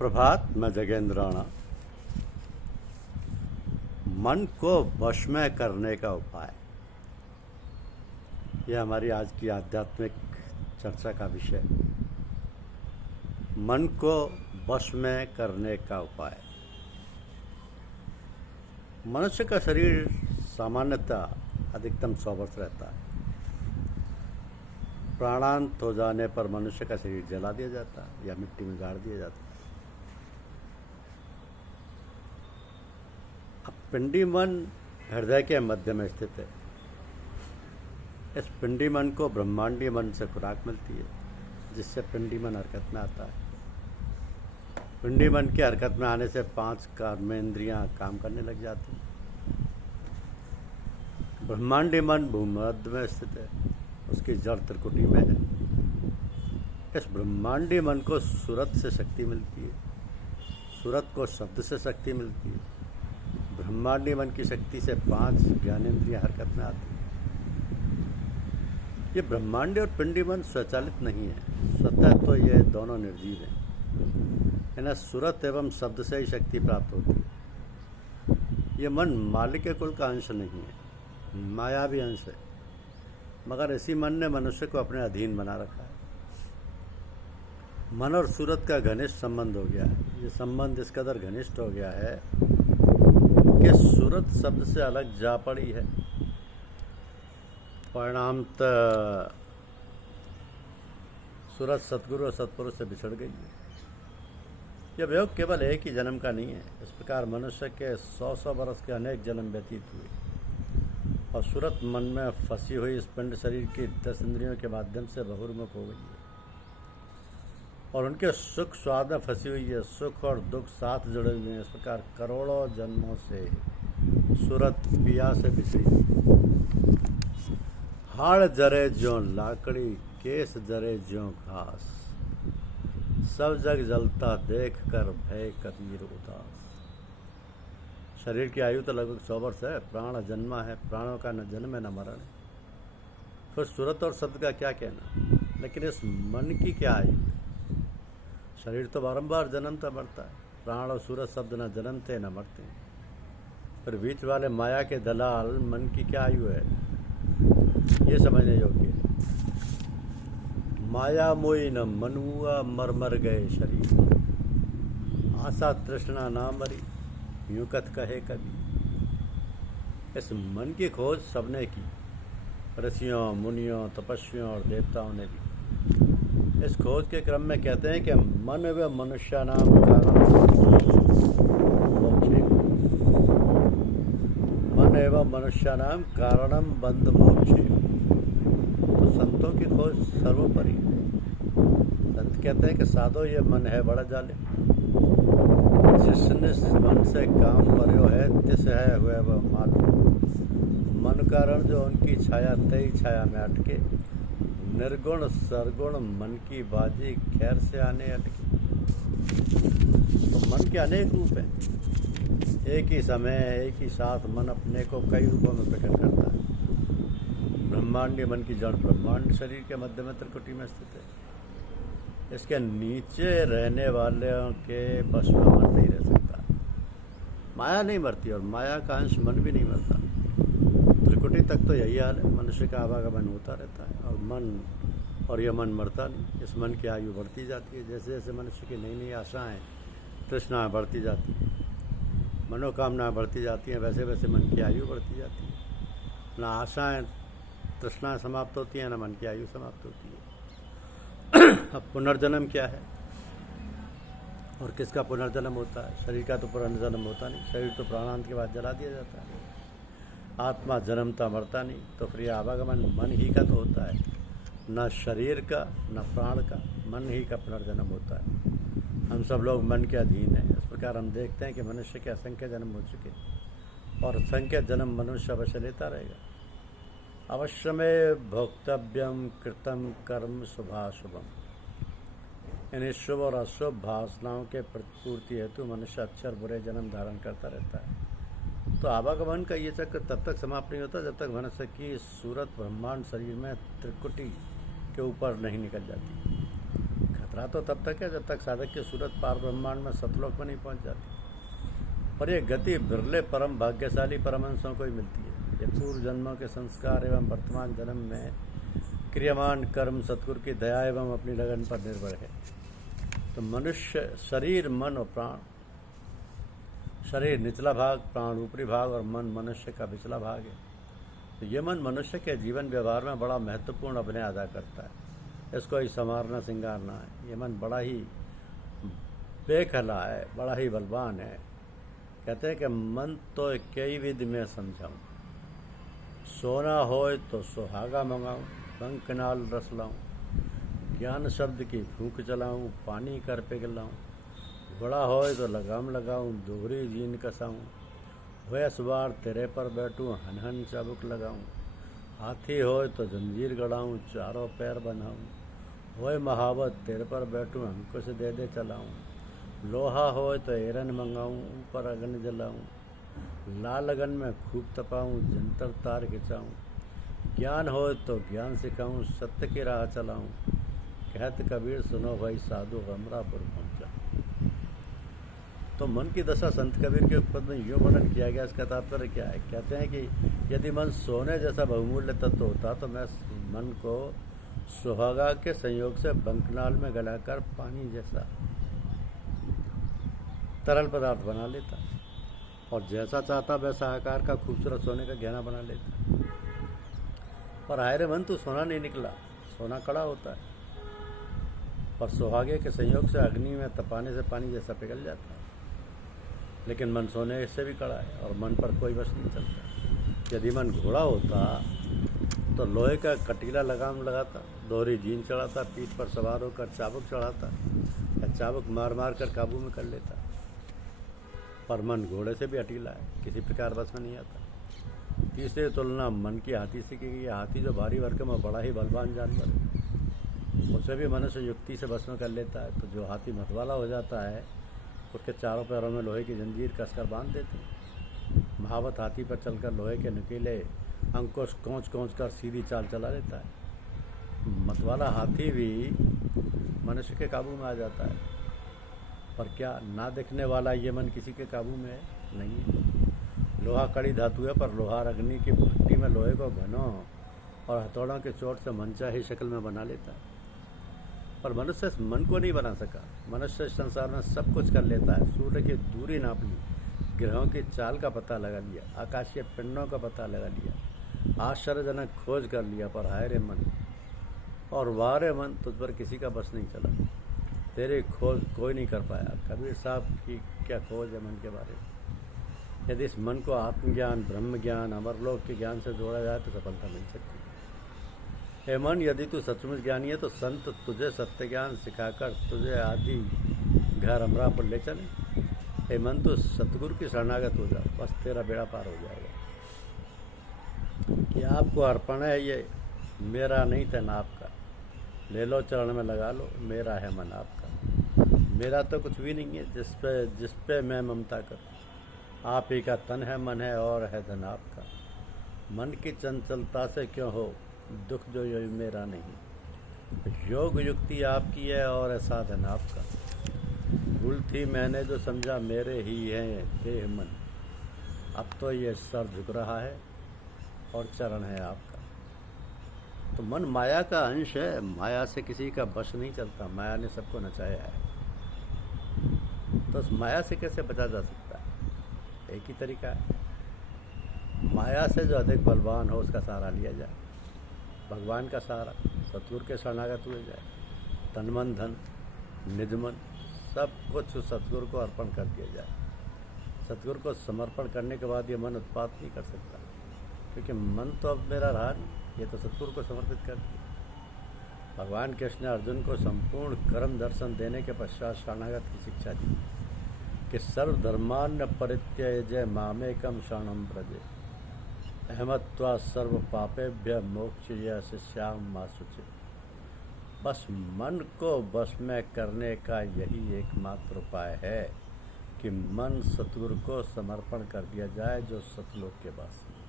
सुप्रभात। मैं जगेंद्र राणा। मन को वश में करने का उपाय, यह हमारी आज की आध्यात्मिक चर्चा का विषय। मन को वश में करने का उपाय। मनुष्य का शरीर सामान्यतः अधिकतम 100 वर्ष रहता है। प्राणांत हो जाने पर मनुष्य का शरीर जला दिया जाता है या मिट्टी में गाड़ दिया जाता है। अब पिंडी मन हृदय के मध्य में स्थित है। इस पिंडी मन को ब्रह्मांडीय मन से खुराक मिलती है, जिससे पिंडी मन हरकत में आता है। पिंडी मन की हरकत में आने से 5 कर्मेंद्रियां काम करने लग जाती हैं। ब्रह्मांडीय मन भूमध्य में स्थित है, उसकी जड़ त्रिकुटी में है। इस ब्रह्मांडीय मन को सूरत से शक्ति मिलती है, सूरत को शब्द से शक्ति मिलती है। ब्रह्मांडीय मन की शक्ति से 5 ज्ञानेंद्रियां हरकत में आती हैं। ये ब्रह्मांडीय और पिंडी मन स्वचालित नहीं है, स्वतः तो ये दोनों निर्जीव हैं। इन्हें सूरत एवं शब्द से ही शक्ति प्राप्त होती है। ये मन मालिक के कुल का अंश नहीं है, मायावी अंश है, मगर इसी मन ने मनुष्य को अपने अधीन बना रखा है। मन और सूरत का घनिष्ठ संबंध हो गया है। ये संबंध इस कदर घनिष्ठ हो गया है कि सूरत शब्द से अलग जा पड़ी है। परिणामतः सूरत सतगुरु और सत्पुरुष से बिछड़ गई है। यह वियोग केवल एक ही जन्म का नहीं है। इस प्रकार मनुष्य के 100 वर्ष के अनेक जन्म व्यतीत हुए और सूरत मन में फंसी हुई इस पिंड शरीर की 10 इंद्रियों के माध्यम से बहिर्मुख हो गई है और उनके सुख स्वाद में फंसी हुई है। सुख और दुख साथ जुड़े हुए हैं। इस प्रकार करोड़ों जन्मों से सूरत पिया से बिछड़ी। हाड़ जरे ज्यों लाकड़ी, केस जरे ज्यों घास, सब जग जलता देख कर भय कबीर उदास। शरीर की आयु तो लगभग 100 वर्ष है। प्राण जन्मा है, प्राणों का न जन्म है न मरण है। फिर सूरत और शब्द का क्या कहना, लेकिन इस मन की क्या आयु है? शरीर तो बारंबार जन्मता मरता है। प्राण और सूरत शब्द न जन्मते न मरते। फिर बीच वाले माया के दलाल मन की क्या आयु है, ये समझने योग्य है। माया मोई न मनुआ, मर मर गए शरीर, आशा तृष्णा ना मरी, यूं कथ कहे कभी। इस मन की खोज सबने की, ऋषियों, मुनियों, तपस्वियों और देवताओं ने भी। इस खोज के क्रम में कहते हैं कि मन व मनुष्य नाम कारण मोक्षे, मन एवं मनुष्य नाम कारणम बंध मोक्षे। तो संतों की खोज सर्वोपरि। संत कहते हैं कि साधो ये मन है बड़ा जाले, जिसने मन से काम पर्यो है, तिस है हुए वह मालूम। मन कारण जो उनकी छाया तई छाया में अटके, निर्गुण सरगुण मन की बाजी खैर से आने अटके। तो मन के अनेक रूप हैं। एक ही समय एक ही साथ मन अपने को कई रूपों में प्रकट करता है। ब्रह्मांडीय मन की जड़ ब्रह्मांड शरीर के मध्य में त्रिकुटी में स्थित है। इसके नीचे रहने वालों के बस में मन नहीं रह सकता। माया नहीं मरती और माया का अंश मन भी नहीं मरता। त्रिकुटी तक तो यही हाल है। मनुष्य का आवागमन होता रहता है और यह मन मरता नहीं। इस मन की आयु बढ़ती जाती है। जैसे जैसे मनुष्य की नई नई आशाएं, तृष्णाएं बढ़ती जाती हैं, मनोकामनाएं बढ़ती जाती हैं, वैसे वैसे मन की आयु बढ़ती जाती है। ना आशाएं तृष्णाएं समाप्त होती हैं, ना मन की आयु समाप्त होती है। अब पुनर्जन्म क्या है और किसका पुनर्जन्म होता है? शरीर का तो पुनर्जन्म होता नहीं। शरीर तो प्राणांत के बाद जला दिया जाता है। आत्मा जन्मता मरता नहीं, तो फिर यह आवागमन मन ही का तो होता है। न शरीर का न प्राण का, मन ही का पुनर्जन्म होता है। हम सब लोग मन के अधीन हैं। इस प्रकार हम देखते हैं कि मनुष्य के असंख्य जन्म हो चुके और असंख्य जन्म मनुष्य अवश्य लेता रहेगा। अवश्य में भोक्तव्यम कृतम कर्म शुभाशुभम। इन शुभ और अशुभ वासनाओं के प्रतिपूर्ति हेतु मनुष्य अक्षर बुरे जन्म धारण करता रहता है। तो आवागमन का ये चक्र तब तक समाप्त नहीं होता जब तक मनुष्य की सूरत ब्रह्मांड शरीर में त्रिकुटी के ऊपर नहीं निकल जाती। खतरा तो तब तक है जब तक साधक की सूरत पार ब्रह्मांड में सतलोक में नहीं पहुंच जाती। पर यह गति बिरले परम भाग्यशाली परमहंसों को ही मिलती है। ये पूर्व जन्मों के संस्कार एवं वर्तमान जन्म में क्रियमान कर्म सतगुरु की दया एवं अपनी लगन पर निर्भर है। तो मनुष्य शरीर, मन और प्राण, शरीर निचला भाग, प्राण ऊपरी भाग और मन मनुष्य का पिछला भाग है। तो ये मन मनुष्य के जीवन व्यवहार में बड़ा महत्वपूर्ण अभिनय अदा करता है। इसको ही संवारना सिंगारना है। ये मन बड़ा ही बेखला है, बड़ा ही बलवान है। कहते हैं कि मन तो कई विधि में समझाऊं, सोना होए तो सुहागा मंगाऊं, बंक नाल रस लाऊं, ज्ञान शब्द की फूंक चलाऊं, पानी कर पिघलाऊं, घोड़ा होए तो लगाम लगाऊं, दोहरी जीन कसाऊं, होए सवार तेरे पर बैठूं, हन हन चाबुक लगाऊं, हाथी होए तो जंजीर गड़ाऊं, चारों पैर बंधाऊं, होए महावत तेरे पर बैठूं, अंकुश दे दे चलाऊं, लोहा होए तो एरन मंगाऊं, ऊपर अगन जलाऊं, लाल अगन में खूब तपाऊं, जंतर तार खिंचाऊं, ज्ञान होए तो ज्ञान सिखाऊं, सत्य की राह चलाऊं, कहत कबीर सुनो भाई साधु अमरापुर पहुंचा। तो मन की दशा संत कबीर के उपपद में यूँ वर्णन किया गया। इसका तात्पर्य क्या है? कहते हैं कि यदि मन सोने जैसा बहुमूल्य तत्व होता तो मैं मन को सुहागा के संयोग से बंकनाल में गलाकर पानी जैसा तरल पदार्थ बना लेता और जैसा चाहता वैसा आकार का खूबसूरत सोने का गहना बना लेता। पर हाय रे मन, तो सोना नहीं निकला, सोना कड़ा होता है। पर सुहागे के संयोग से अग्नि में तपाने से पानी जैसा पिघल जाता है। लेकिन मन सोने से भी कड़ा है और मन पर कोई बस नहीं चलता। यदि मन घोड़ा होता तो लोहे का कटीला लगाम लगाता, दोहरी जीन चढ़ाता, पीठ पर सवार होकर चाबुक चढ़ाता या चाबुक मार मार कर काबू में कर लेता। पर मन घोड़े से भी अटीला है, किसी प्रकार बस में नहीं आता। तीसरी तुलना मन की हाथी से की गई। हाथी जो भारी भरकम और बड़ा ही बलवान जानवर है, उसे भी मनुष्य युक्ति से बस में कर लेता है। तो जो हाथी मतवाला हो जाता है उसके चारों पैरों में लोहे की जंजीर कसकर बांध देते हैं। महावत हाथी पर चलकर लोहे के नुकीले अंकुश कोंच कोंच कर सीधी चाल चला लेता है। मतवाला हाथी भी मनुष्य के काबू में आ जाता है। पर क्या ना दिखने वाला ये मन किसी के काबू में है? नहीं है। लोहा कड़ी धातु है, पर लोहार अग्नि की भट्टी में लोहे को घनों और हथौड़ों के चोट से मनचाही शक्ल में बना लेता है। पर मनुष्य मन को नहीं बना सका। मनुष्य संसार में सब कुछ कर लेता है। सूर्य की दूरी नाप ली, ग्रहों की चाल का पता लगा लिया, आकाशीय पिंडों का पता लगा लिया, आश्चर्यजनक खोज कर लिया। पर हाय रे मन और वारे मन, तुझ पर किसी का बस नहीं चला। तेरी खोज कोई नहीं कर पाया। कबीर साहब की क्या खोज है मन के बारे में। यदि इस मन को आत्मज्ञान, ब्रह्म ज्ञान, अमरलोक के ज्ञान से जोड़ा जाए तो सफलता मिल सकती है। हे मन, यदि तू सचमुच ज्ञानी है तो संत तुझे सत्य ज्ञान सिखाकर तुझे आदि घर अमरापुर ले चले। हे मन, तू सतगुरु की शरणागत हो जा, बस तेरा बेड़ा पार हो जाएगा। कि आपको अर्पण है ये, मेरा नहीं था ना आपका, ले लो चरण में लगा लो, मेरा है मन आपका। मेरा तो कुछ भी नहीं है जिस पे मैं ममता करूं। आप ही का तन है, मन है और है धन आपका। मन की चंचलता से क्यों हो दुख जो ये मेरा नहीं। योग युक्ति आपकी है और है साधन आपका। भूल थी मैंने जो समझा मेरे ही है देह मन। अब तो ये सर झुक रहा है और चरण है आपका। तो मन माया का अंश है। माया से किसी का बस नहीं चलता। माया ने सबको नचाया है। तो उस माया से कैसे बचा जा सकता है? एक ही तरीका है, माया से जो अधिक बलवान हो उसका सहारा लिया जाए। भगवान का सहारा, सतगुरु के शरणागत हुए जाए। तन मन धन निज मन सब कुछ सतगुरु को अर्पण कर दिया जाए। सतगुरु को समर्पण करने के बाद ये मन उत्पात नहीं कर सकता, क्योंकि मन तो अब मेरा रहा नहीं, ये तो सतगुरु को समर्पित कर दिया। भगवान कृष्ण ने अर्जुन को संपूर्ण कर्म दर्शन देने के पश्चात शरणागत की शिक्षा दी कि सर्वधर्मान् परित्यज्य मामेकं शरणं व्रज अहमत्वा सर्व पापेभ्य मोक्षय शिष्याम मा शुचि। बस मन को बस में करने का यही एकमात्र उपाय है कि मन सतगुरु को समर्पण कर दिया जाए, जो सतलोक के वासी।